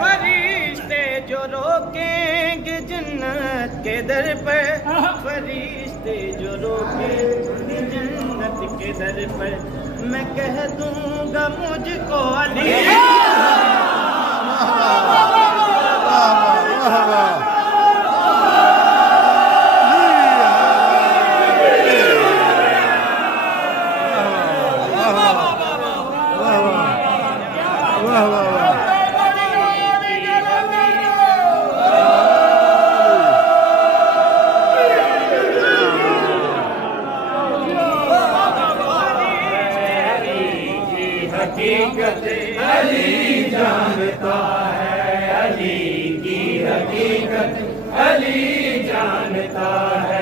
फरिश्ते जो रोकेंगे जन्नत के दर पर, फरिश्ते जो रोकेंगे जन्नत के दर पर, मैं कह दूंगा मुझको अली। हकीकत अली जानता है, अली की हकीकत अली जानता है।